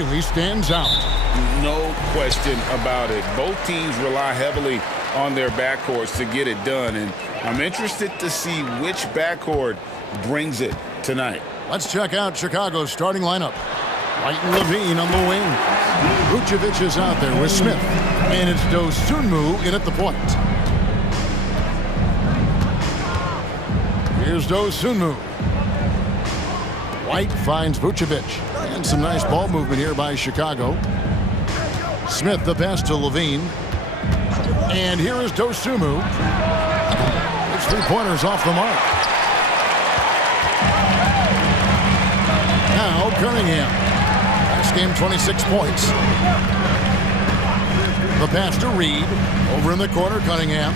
really stands out. No question about it. Both teams rely heavily on their backcourts to get it done, and I'm interested to see which backcourt brings it tonight. Let's check out Chicago's starting lineup. White and Levine on the wing. Vucevic is out there with Smith. And it's Dosunmu in at the point. Here's Dosunmu. White finds Vucevic. And some nice ball movement here by Chicago. Smith the pass to Levine. And here is Dosunmu. His three-pointers off the mark. Now Cunningham. Last game 26 points. The pass to Reed. Over in the corner, Cunningham.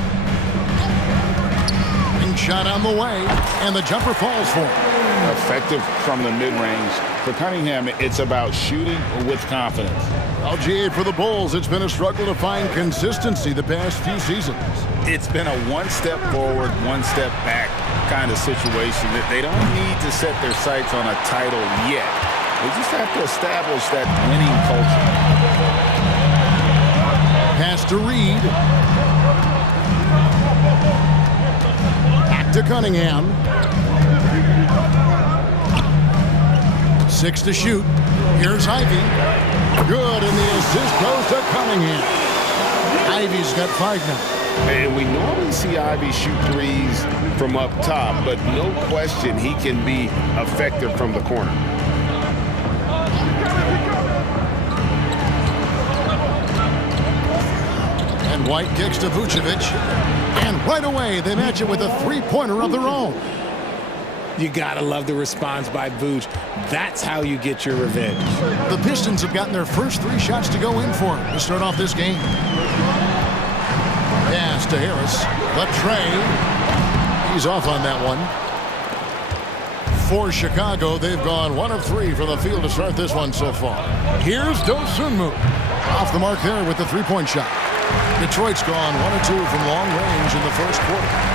Ring shot on the way. And the jumper falls for him. Effective from the mid-range. For Cunningham, it's about shooting with confidence. LGA for the Bulls. It's been a struggle to find consistency the past few seasons. It's been a one step forward, one step back kind of situation. That they don't need to set their sights on a title yet. They just have to establish that winning culture. Pass to Reed. Back to Cunningham. 6 to shoot. Here's Ivy. Good, and the assist goes to Cunningham. Ivy's got 5 now. And we normally see Ivy shoot threes from up top, but no question he can be effective from the corner. And White kicks to Vucevic. And right away, they match it with a three-pointer of their own. You gotta love the response by Vooch. That's how you get your revenge. The Pistons have gotten their first 3 shots to go in for him to start off this game. Pass to Harris. The tray. He's off on that one. For Chicago, they've gone 1 of 3 from the field to start this one so far. Here's Dosunmu. Off the mark there with the three-point shot. Detroit's gone 1 of 2 from long range in the first quarter.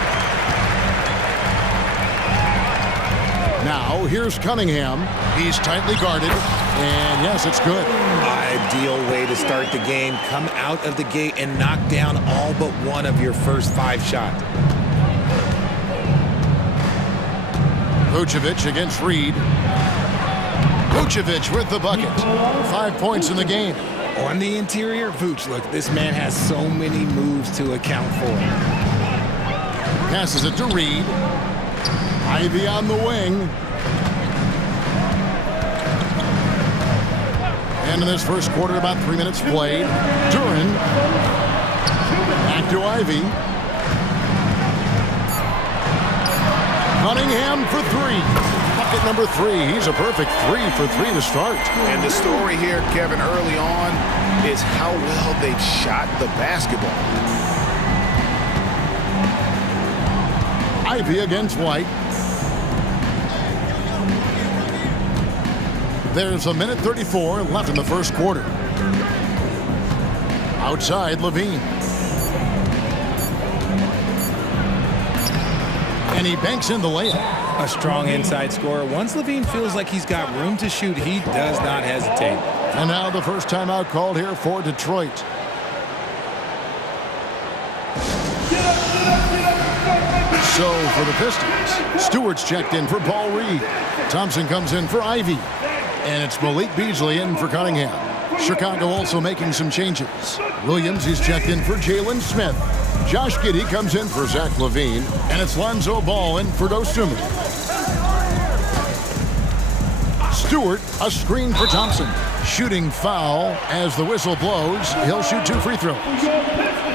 Now, here's Cunningham. He's tightly guarded, and yes, it's good. Ideal way to start the game. Come out of the gate and knock down all but one of your first 5 shots. Vucevic against Reed. Vucevic with the bucket. 5 points in the game. On the interior, Vooch, look, this man has so many moves to account for. Passes it to Reed. Ivy on the wing. And in this first quarter, about 3 minutes played. Duran. Back to Ivy. Cunningham for 3. Bucket number 3. He's a perfect 3 for 3 to start. And the story here, Kevin, early on is how well they've shot the basketball. Ivy against White. There's a minute 34 left in the first quarter. Outside, Levine. And he banks in the layup. A strong inside scorer. Once Levine feels like he's got room to shoot, he does not hesitate. And now the first timeout called here for Detroit. So for the Pistons, Stewart's checked in for Paul Reed. Thompson comes in for Ivy. And it's Malik Beasley in for Cunningham. Chicago also making some changes. Williams is checked in for Jalen Smith. Josh Giddey comes in for Zach LaVine. And it's Lonzo Ball in for Dosunmu. Stewart, a screen for Thompson. Shooting foul as the whistle blows. He'll shoot 2 free throws.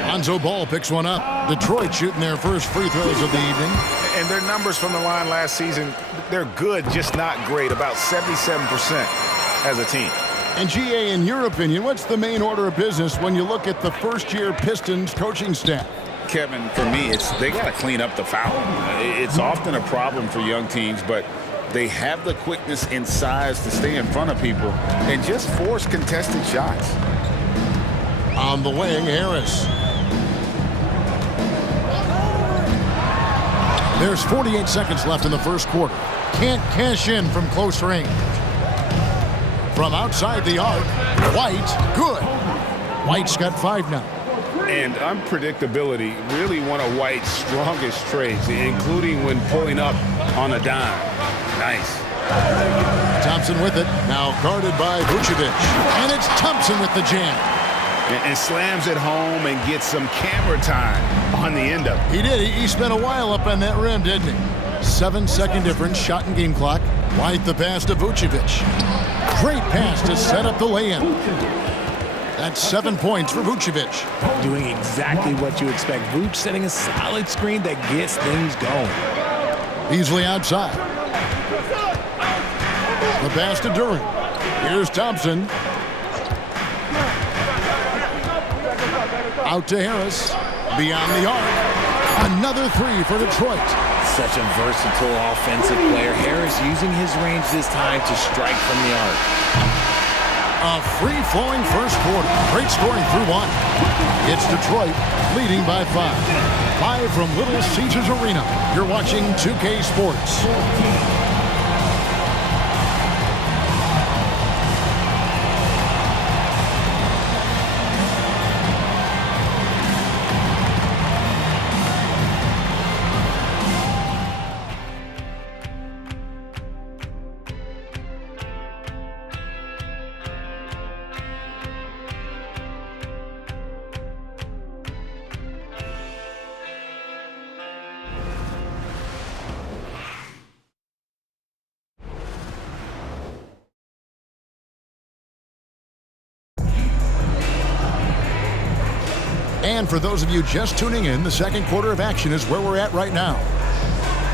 Lonzo Ball picks one up. Detroit shooting their first free throws of the evening. And their numbers from the line last season, they're good, just not great. About 77% as a team. And GA, in your opinion, what's the main order of business when you look at the first-year Pistons coaching staff? Kevin, for me, they got to clean up the foul. It's often a problem for young teams, but they have the quickness and size to stay in front of people and just force contested shots. On the wing, Harris. There's 48 seconds left in the first quarter. Can't cash in from close range. From outside the arc, White, good. White's got 5 now. And unpredictability, really one of White's strongest traits, including when pulling up on a dime. Nice. Thompson with it, now guarded by Vucevic. And it's Thompson with the jam. And slams it home and gets some camera time on the end of it. He did. He spent a while up on that rim, didn't he? 7-second difference, shot and game clock. White the pass to Vucevic. Great pass to set up the lay-in. That's 7 points for Vucevic. Doing exactly what you expect. Vuce setting a solid screen that gets things going. Beasley outside. The pass to Durant. Here's Thompson. Out to Harris. Beyond the arc. Another 3 for Detroit. Such a versatile offensive player. Harris using his range this time to strike from the arc. A free-flowing first quarter. Great scoring through 1. It's Detroit leading by 5. Live from Little Caesars Arena. You're watching 2K Sports. And for those of you just tuning in, the second quarter of action is where we're at right now.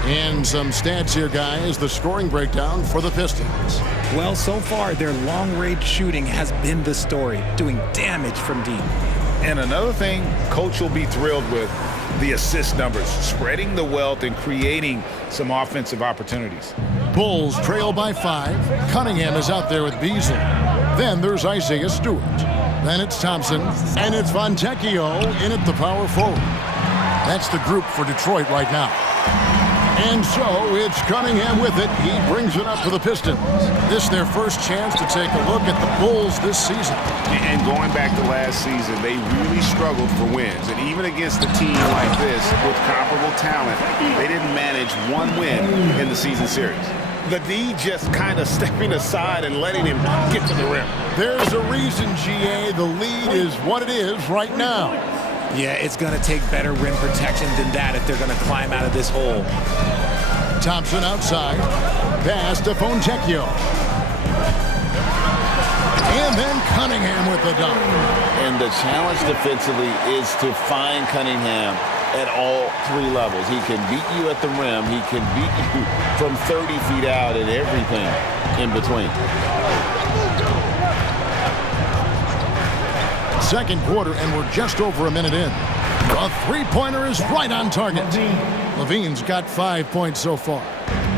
And some stats here, guys. The scoring breakdown for the Pistons. Well, so far, their long-range shooting has been the story, doing damage from deep. And another thing Coach will be thrilled with, the assist numbers, spreading the wealth and creating some offensive opportunities. Bulls trail by 5. Cunningham is out there with Beasley. Then there's Isaiah Stewart. Then it's Thompson, and it's Fontecchio in at the power forward. That's the group for Detroit right now. And so it's Cunningham with it. He brings it up for the Pistons. This is their first chance to take a look at the Bulls this season. And going back to last season, they really struggled for wins. And even against a team like this with comparable talent, they didn't manage one win in the season series. The D just kind of stepping aside and letting him get to the rim. There's a reason, GA, the lead is what it is right now. Yeah, it's going to take better rim protection than that if they're going to climb out of this hole. Thompson outside. Pass to Fontecchio. And then Cunningham with the dunk. And the challenge defensively is to find Cunningham at all 3 levels. He can beat you at the rim. He can beat you from 30 feet out and everything in between. Second quarter, and we're just over a minute in. A 3-pointer is right on target. Levine's got 5 points so far.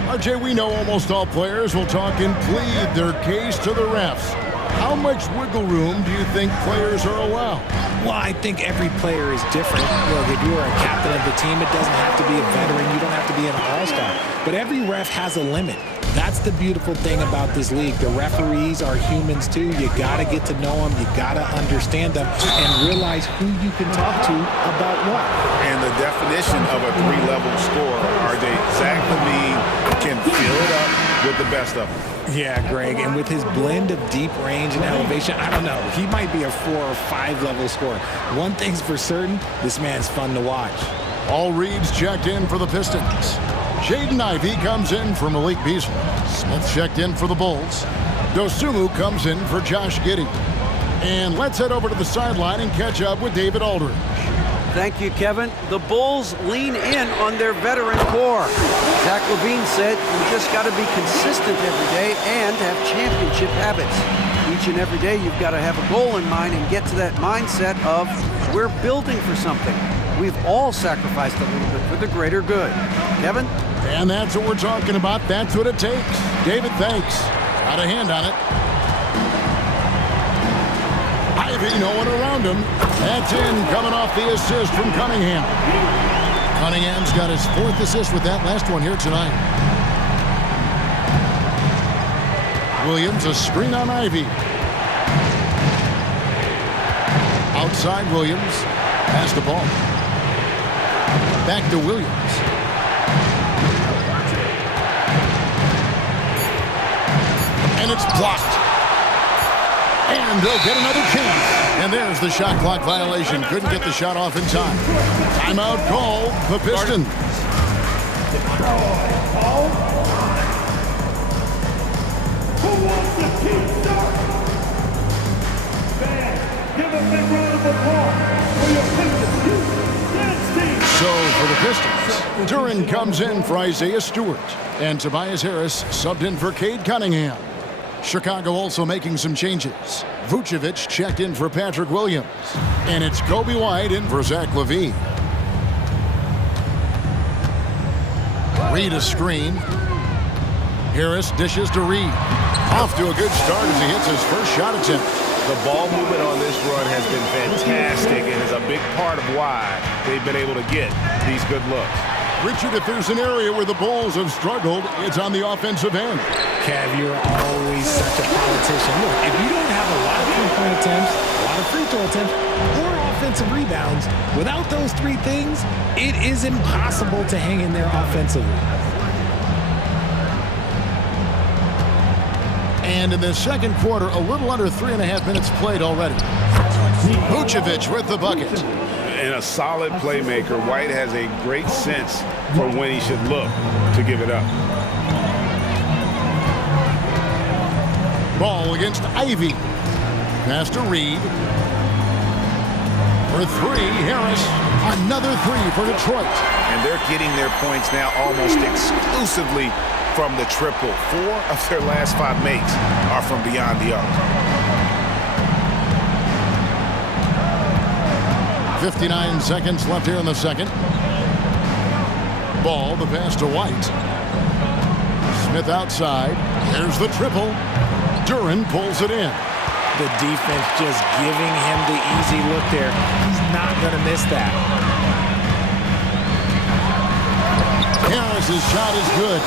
RJ, we know almost all players will talk and plead their case to the refs. How much wiggle room do you think players are allowed? Well, I think every player is different. Look, if you are a captain of the team, it doesn't have to be a veteran. You don't have to be an all-star. But every ref has a limit. That's the beautiful thing about this league. The referees are humans, too. You got to get to know them. You got to understand them and realize who you can talk to about what. And the definition of a 3-level score, RJ, Zach LaVine can fill it up with the best of them. Yeah, Greg, and with his blend of deep range and elevation, I don't know, he might be a 4 or 5 level scorer. One thing's for certain, this man's fun to watch. All reads checked in for the Pistons. Jaden Ivey comes in for Malik Beasley. Smith checked in for the Bulls. Dosunmu comes in for Josh Giddey. And let's head over to the sideline and catch up with David Aldridge. Thank you, Kevin. The Bulls lean in on their veteran core. Zach LaVine said, you just got to be consistent every day and have championship habits. Each and every day, you've got to have a goal in mind and get to that mindset of, we're building for something. We've all sacrificed a little bit for the greater good. Kevin? And that's what we're talking about. That's what it takes. David, thanks. Got a hand on it. Ivy, no one around him. That's in, coming off the assist from Cunningham. Cunningham's got his 4th assist with that last one here tonight. Williams, a screen on Ivy. Outside Williams. Has the ball. Back to Williams. And it's blocked. And they'll get another chance. And there's the shot clock violation. Couldn't get the shot off in time. Timeout call, the Pistons. Who wants to keep starting? Fans, give a big round of applause for your Pistons dance team. So for the Pistons, Duren comes in for Isaiah Stewart. And Tobias Harris subbed in for Cade Cunningham. Chicago also making some changes. Vucevic checked in for Patrick Williams. And it's Kobe White in for Zach LaVine. Reed a screen. Harris dishes to Reed. Off to a good start as he hits his first shot attempt. The ball movement on this run has been fantastic and is a big part of why they've been able to get these good looks. Richard, if there's an area where the Bulls have struggled, it's on the offensive end. Kev, you're always such a politician. Look, if you don't have a lot of three-point attempts, a lot of free throw attempts, or offensive rebounds, without those three things, it is impossible to hang in there offensively. And in the second quarter, a little under 3.5 minutes played already. Vucevic with the bucket. And a solid playmaker, White has a great sense for when he should look to give it up. Ball against Ivy. Pass to Reed. For three, Harris. Another three for Detroit. And they're getting their points now almost exclusively from the triple. 4 of their last 5 makes are from beyond the arc. 59 seconds left here in the second. Ball, the pass to White. Smith outside. Here's the triple. Duren pulls it in. The defense just giving him the easy look there. He's not going to miss that. Harris's shot is good.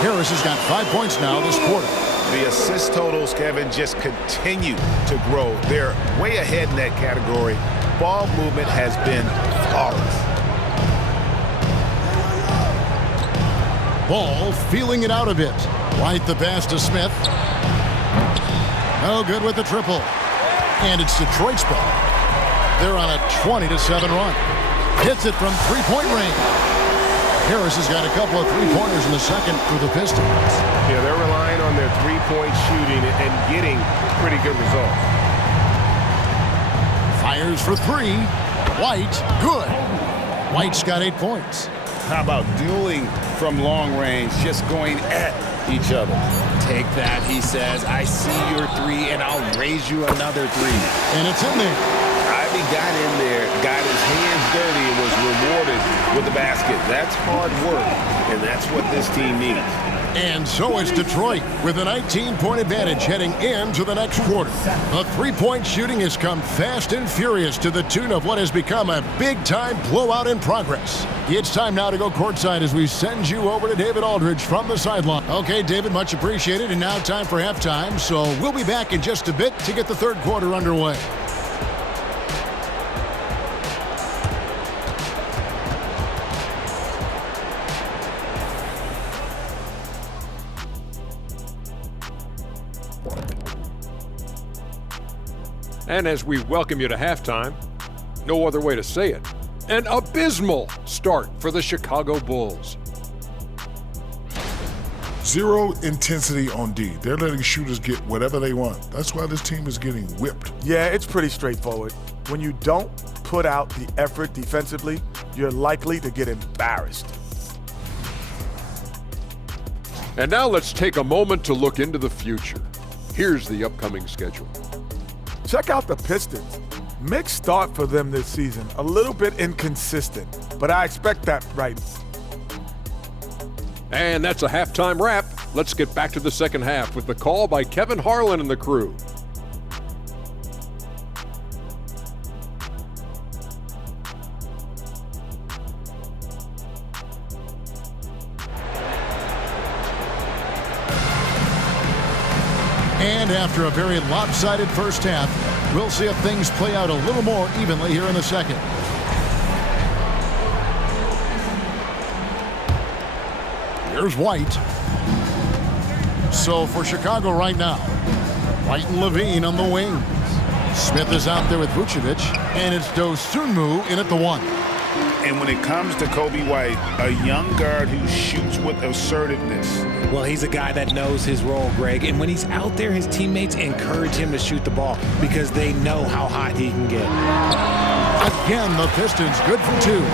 Harris has got 5 points now this quarter. The assist totals, Kevin, just continue to grow. They're way ahead in that category. Ball movement has been flawless. Ball feeling it out a bit. White the pass to Smith. No good with the triple. And it's Detroit's ball. They're on a 20-7 run. Hits it from three-point range. Harris has got a couple of three-pointers in the second for the Pistons. Yeah, they're relying on their three-point shooting and getting pretty good results. Fires for three. White, good. White's got 8 points. How about dueling from long range, just going at each other? Take that, he says. I see your three, and I'll raise you another three. And it's in there. Ivy got in there, got his hands dirty, and was rewarded with the basket. That's hard work, and that's what this team needs. And so it's Detroit with a 19-point advantage heading into the next quarter. The three-point shooting has come fast and furious to the tune of what has become a big-time blowout in progress. It's time now to go courtside as we send you over to David Aldridge from the sideline. Okay, David, much appreciated. And now time for halftime. So we'll be back in just a bit to get the third quarter underway. And as we welcome you to halftime, no other way to say it, an abysmal start for the Chicago Bulls. Zero intensity on D. They're letting shooters get whatever they want. That's why this team is getting whipped. Yeah, it's pretty straightforward. When you don't put out the effort defensively, you're likely to get embarrassed. And now let's take a moment to look into the future. Here's the upcoming schedule. Check out the Pistons. Mixed start for them this season. A little bit inconsistent, but I expect that right. And that's a halftime wrap. Let's get back to the second half with the call by Kevin Harlan and the crew. And after a very lopsided first half, we'll see if things play out a little more evenly here in the second. Here's White. So for Chicago right now, White and Levine on the wings. Smith is out there with Vucevic, and it's Dosunmu in at the 1. And when it comes to Kobe White, a young guard who shoots with assertiveness. Well, he's a guy that knows his role, Greg, and when he's out there, his teammates encourage him to shoot the ball because they know how hot he can get. Again, the Pistons good for 2.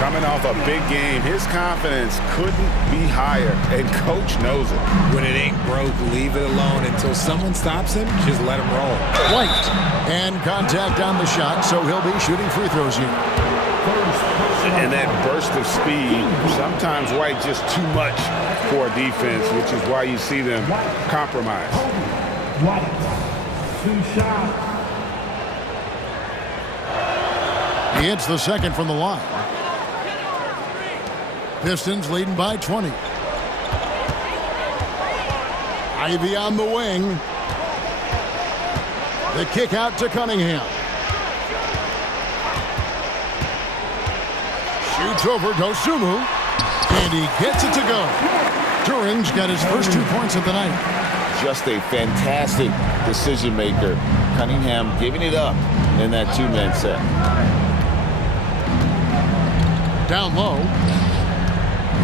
Coming off a big game, his confidence couldn't be higher, and Coach knows it. When it ain't broke, leave it alone until someone stops him. Just let him roll. White, and contact on the shot, so he'll be shooting free throws here. And that burst of speed, sometimes White just too much for a defense, which is why you see them compromise. White, 2 shots. He hits the second from the line. Pistons leading by 20. Ivy on the wing. The kick out to Cunningham. Shoots over Dosunmu, and he gets it to go. Duran's got his first 2 points of the night. Just a fantastic decision maker. Cunningham giving it up in that 2-man set. Down low.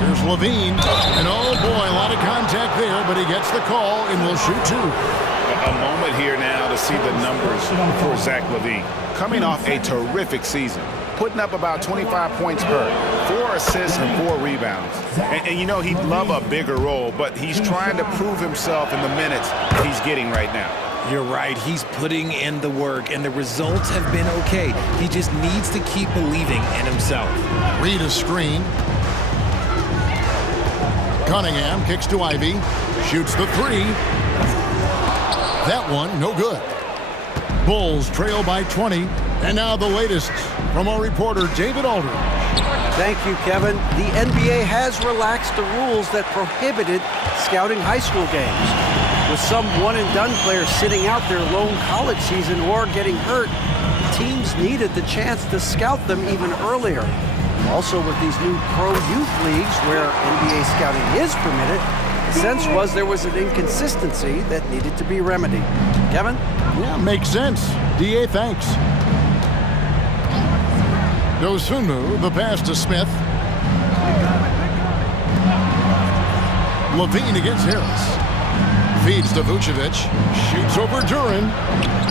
Here's Levine, and oh boy, a lot of contact there, but he gets the call and will shoot 2. A moment here now to see the numbers for Zach LaVine. Coming off a terrific season, putting up about 25 points per, 4 assists and 4 rebounds. And you know, he'd love a bigger role, but he's trying to prove himself in the minutes he's getting right now. You're right. He's putting in the work, and the results have been okay. He just needs to keep believing in himself. Read a screen. Cunningham kicks to Ivy, shoots the 3. That one, no good. Bulls trail by 20, and now the latest from our reporter, David Aldridge. Thank you, Kevin. The NBA has relaxed the rules that prohibited scouting high school games. With some one-and-done players sitting out their lone college season or getting hurt, teams needed the chance to scout them even earlier. Also, with these new pro youth leagues where NBA scouting is permitted, the sense was there was an inconsistency that needed to be remedied. Kevin? Yeah, makes sense. DA, thanks. Dosunmu, the pass to Smith. Levine against Harris. Feeds to Vucevic. Shoots over Duran.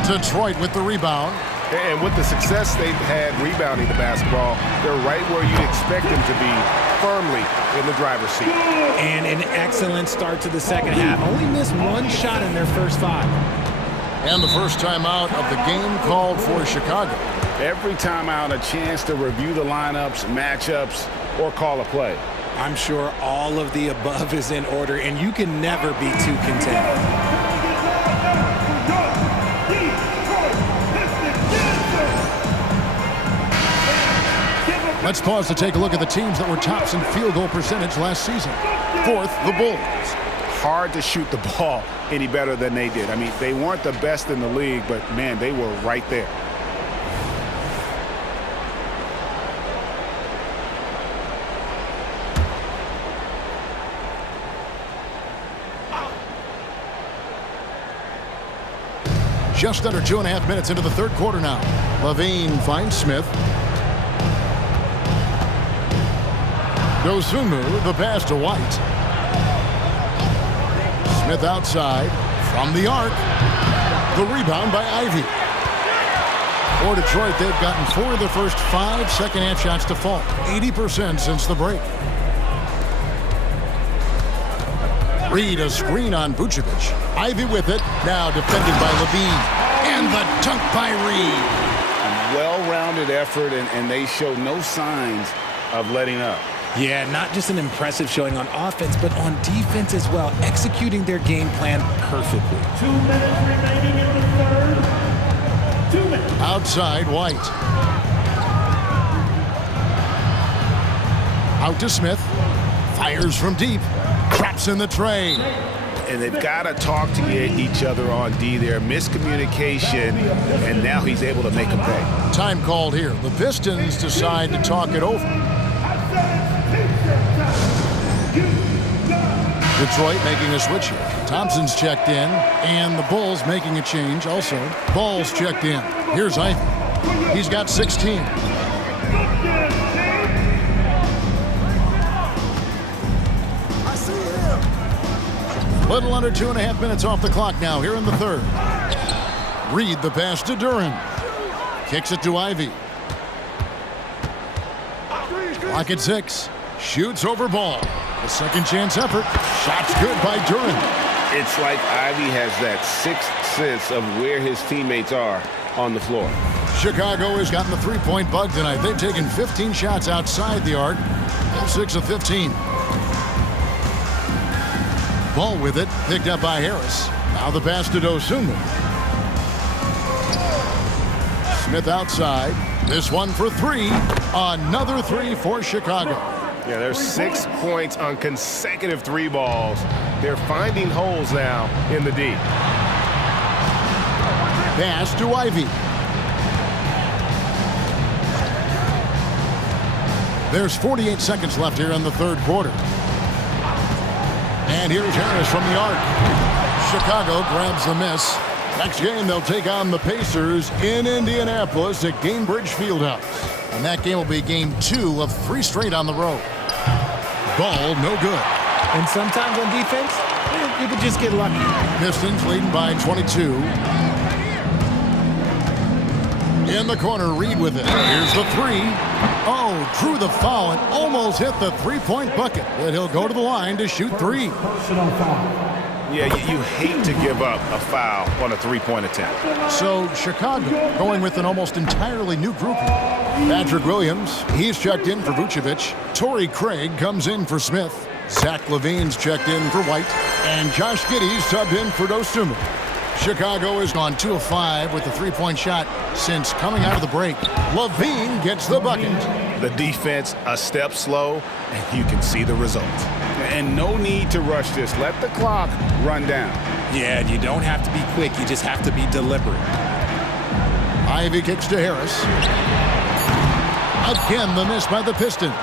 Detroit with the rebound. And with the success they've had rebounding the basketball, they're right where you'd expect them to be, firmly in the driver's seat. And an excellent start to the second half. Only missed 1 shot in their first 5. And the first timeout of the game called for Chicago. Every timeout, a chance to review the lineups, matchups, or call a play. I'm sure all of the above is in order, and you can never be too content. Let's pause to take a look at the teams that were tops in field goal percentage last season. 4th, the Bulls. Hard to shoot the ball any better than they did. I mean, they weren't the best in the league, but, man, they were right there. Just under 2.5 minutes into the third quarter now. Levine finds Smith. Dosunmu, the pass to White. Smith outside from the arc. The rebound by Ivy. For Detroit, they've gotten 4 of the first 5 second-half shots to fall. 80% since the break. Reed a screen on Vucevic. Ivy with it. Now defended by Levine. And the dunk by Reed. Well-rounded effort, and they show no signs of letting up. Yeah, not just an impressive showing on offense, but on defense as well, executing their game plan perfectly. 2 minutes remaining in the third. 2 minutes. Outside, White. Out to Smith. Fires from deep. Traps in the tray. and they've got to talk to each other on D there. Miscommunication, and now he's able to make a pay. Time called here. The Pistons decide to talk it over. Detroit making a switch here. Thompson's checked in, and the Bulls making a change also. Ball's checked in. Here's Ivy. He's got 16. Little under 2.5 minutes off the clock now here in the third. Reed the pass to Duran. Kicks it to Ivy. Clock at 6. Shoots over Ball. A second chance effort. Shot's good by Duran. It's like Ivy has that sixth sense of where his teammates are on the floor. Chicago has gotten the three-point bug tonight. They've taken 15 shots outside the arc. 6 of 15. Ball with it, picked up by Harris. Now the pass to Dosunmu. Smith outside. This one for 3. Another 3 for Chicago. Yeah, there's 6 points on consecutive 3 balls. They're finding holes now in the D. Pass to Ivy. There's 48 seconds left here in the third quarter. And here's Harris from the arc. Chicago grabs the miss. Next game, they'll take on the Pacers in Indianapolis at Gainbridge Fieldhouse. And that game will be game 2 of 3 straight on the road. Ball, no good. And sometimes on defense, you could just get lucky. Pistons leading by 22. In the corner, Reed with it. Here's the 3. Oh, drew the foul and almost hit the three-point bucket. But he'll go to the line to shoot 3. Yeah, you hate to give up a foul on a three-point attempt. So Chicago going with an almost entirely new group here. Patrick Williams, he's checked in for Vucevic. Torrey Craig comes in for Smith. Zach LaVine's checked in for White. And Josh Giddey's subbed in for Dosunmu. Chicago has gone 2 of 5 with the three-point shot since coming out of the break. LaVine gets the bucket. The defense a step slow, and you can see the result. And no need to rush this. Let the clock run down. Yeah, and you don't have to be quick. You just have to be deliberate. Ivy kicks to Harris. Again, the miss by the Pistons.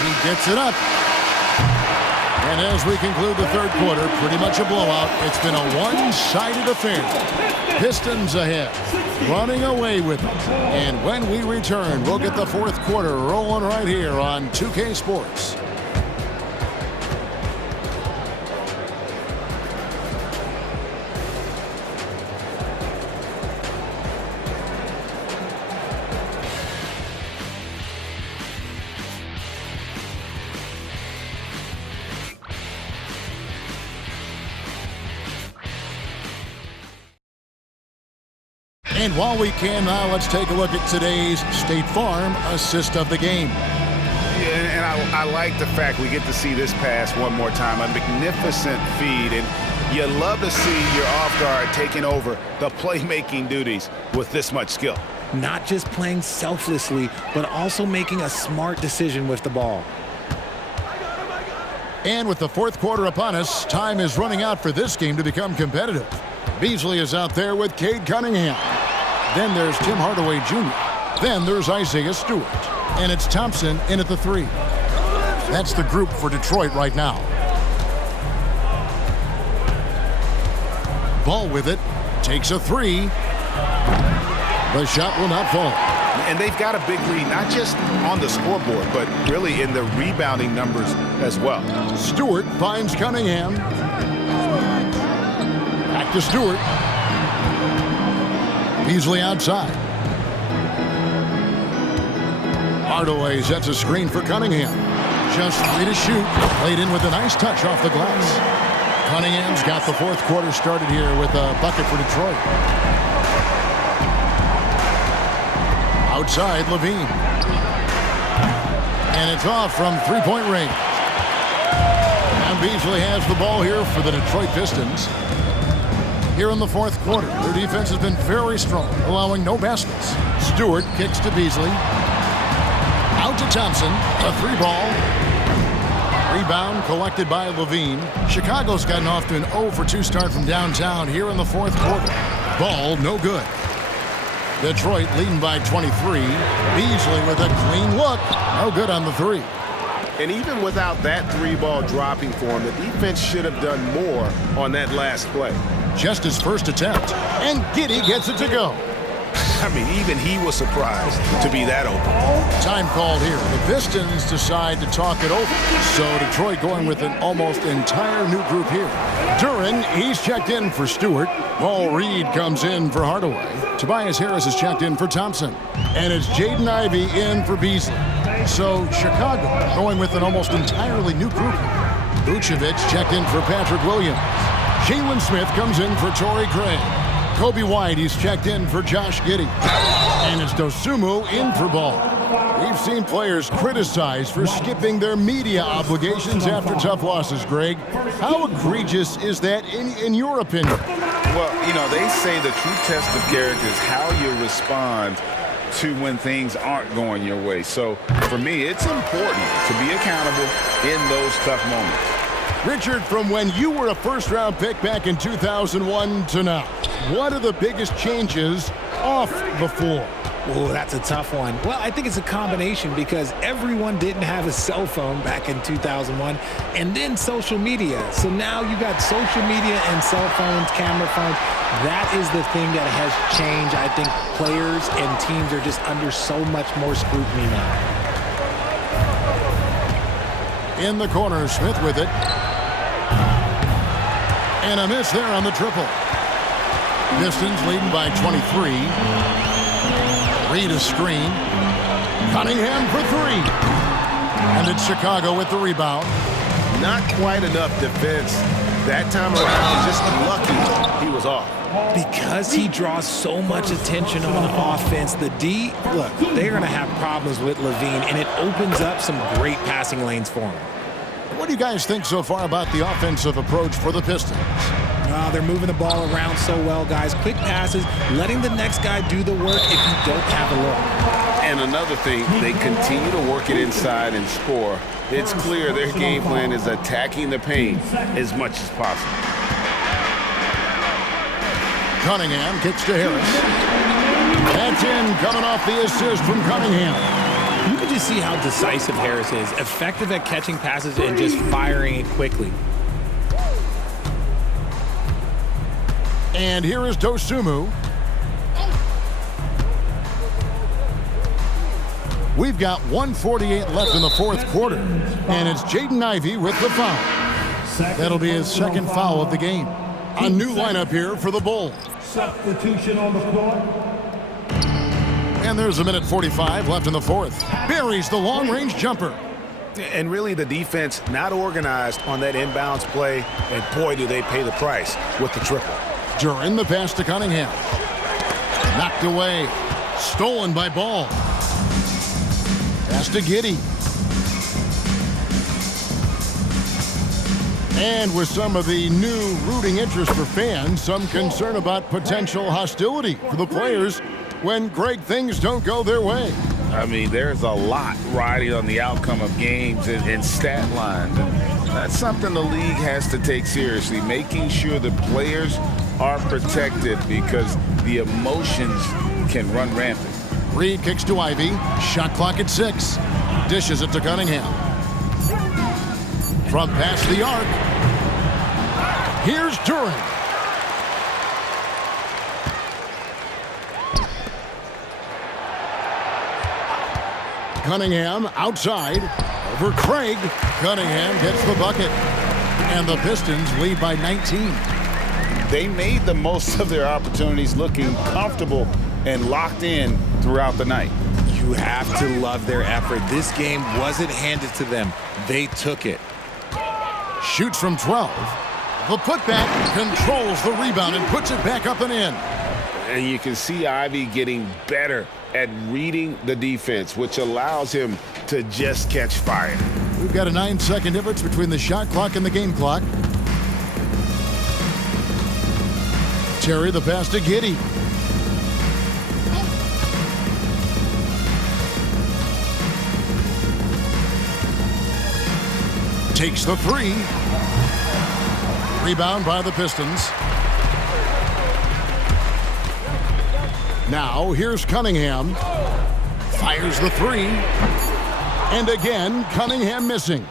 He gets it up. And as we conclude the third quarter, pretty much a blowout. It's been a one-sided affair. Pistons ahead, running away with it. And when we return, we'll get the fourth quarter rolling right here on 2K Sports. And while we can now, let's take a look at today's State Farm assist of the game. Yeah, and I like the fact we get to see this pass one more time. A magnificent feed, and you love to see your off guard taking over the playmaking duties with this much skill. Not just playing selflessly, but also making a smart decision with the ball. And with the fourth quarter upon us, time is running out for this game to become competitive. Beasley is out there with Cade Cunningham. Then there's Tim Hardaway Jr. Then there's Isaiah Stewart. And it's Thompson in at the 3. That's the group for Detroit right now. Ball with it. Takes a 3. The shot will not fall. And they've got a big lead, not just on the scoreboard, but really in the rebounding numbers as well. Stewart finds Cunningham. Back to Stewart. Beasley outside. Hardaway sets a screen for Cunningham. Just 3 to shoot. Played in with a nice touch off the glass. Cunningham's got the fourth quarter started here with a bucket for Detroit. Outside, LaVine. And it's off from three-point range. And Beasley has the ball here for the Detroit Pistons. Here in the fourth quarter, their defense has been very strong, allowing no baskets. Stewart kicks to Beasley. Out to Thompson, a 3 ball. Rebound collected by Levine. Chicago's gotten off to an 0-for-2 start from downtown here in the fourth quarter. Ball no good. Detroit leading by 23. Beasley with a clean look. No good on the three. And even without that three-ball dropping for him, the defense should have done more on that last play. Just his first attempt. And Giddey gets it to go. I mean, even he was surprised to be that open. Time called here. The Pistons decide to talk it over. So Detroit going with an almost entire new group here. Duren, he's checked in for Stewart. Paul Reed comes in for Hardaway. Tobias Harris is checked in for Thompson. And it's Jaden Ivey in for Beasley. So Chicago going with an almost entirely new group. Vucevic checked in for Patrick Williams. Jalen Smith comes in for Torrey Craig. Kobe White, he's checked in for Josh Giddey. And it's Dosunmu in for Ball. We've seen players criticized for skipping their media obligations after tough losses, Greg. How egregious is that in your opinion? Well, you know, they say the true test of character is how you respond to when things aren't going your way. So, for me, it's important to be accountable in those tough moments. Richard, from when you were a first-round pick back in 2001 to now, what are the biggest changes off the floor? Oh, that's a tough one. Well, I think it's a combination because everyone didn't have a cell phone back in 2001 and then social media. So now you got social media and cell phones, camera phones. That is the thing that has changed. I think players and teams are just under so much more scrutiny now. In the corner, Smith with it. And a miss there on the triple. Pistons leading by 23. Reed a screen. Cunningham for three. And it's Chicago with the rebound. Not quite enough defense that time around. Just lucky he was off. Because he draws so much attention on offense, the D, look, they're going to have problems with Levine, and it opens up some great passing lanes for him. What do you guys think so far about the offensive approach for the Pistons? They're moving the ball around so well, guys. Quick passes, letting the next guy do the work if you don't have a look. And another thing, they continue to work it inside and score. It's clear their game plan is attacking the paint as much as possible. Cunningham kicks to Harris. That's in, coming off the assist from Cunningham. You can just see how decisive Harris is, effective at catching passes and just firing it quickly. And here is Dosunmu. We've got 1:48 left in the fourth quarter, and it's Jaden Ivey with the foul. That'll be his second foul of the game. A new lineup here for the Bulls. Substitution on the court. And there's a minute 45 left in the fourth. Buries the long-range jumper. And really the defense not organized on that inbounds play, and boy, do they pay the price with the triple. Duren the pass to Cunningham. Knocked away. Stolen by Ball. Pass to Giddey. And with some of the new rooting interest for fans, some concern about potential hostility for the players when great things don't go their way. I mean, there's a lot riding on the outcome of games and stat lines. And that's something the league has to take seriously, making sure the players are protected because the emotions can run rampant. Reed kicks to Ivey. Shot clock at 6. Dishes it to Cunningham. From past the arc. Here's Duren. Cunningham outside. Over Craig. Cunningham gets the bucket. And the Pistons lead by 19. They made the most of their opportunities, looking comfortable and locked in throughout the night. You have to love their effort. This game wasn't handed to them. They took it. Shoots from 12. The putback controls the rebound and puts it back up and in. And you can see Ivey getting better at reading the defense, which allows him to just catch fire. We've got a 9-second difference between the shot clock and the game clock. Terry the pass to Giddey. Takes the three. Rebound by the Pistons. Now here's Cunningham. Fires the three. And again, Cunningham missing.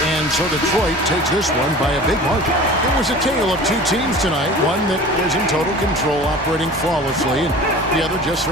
And so Detroit takes this one by a big margin. It was a tale of two teams tonight. One that was in total control, operating flawlessly, and the other just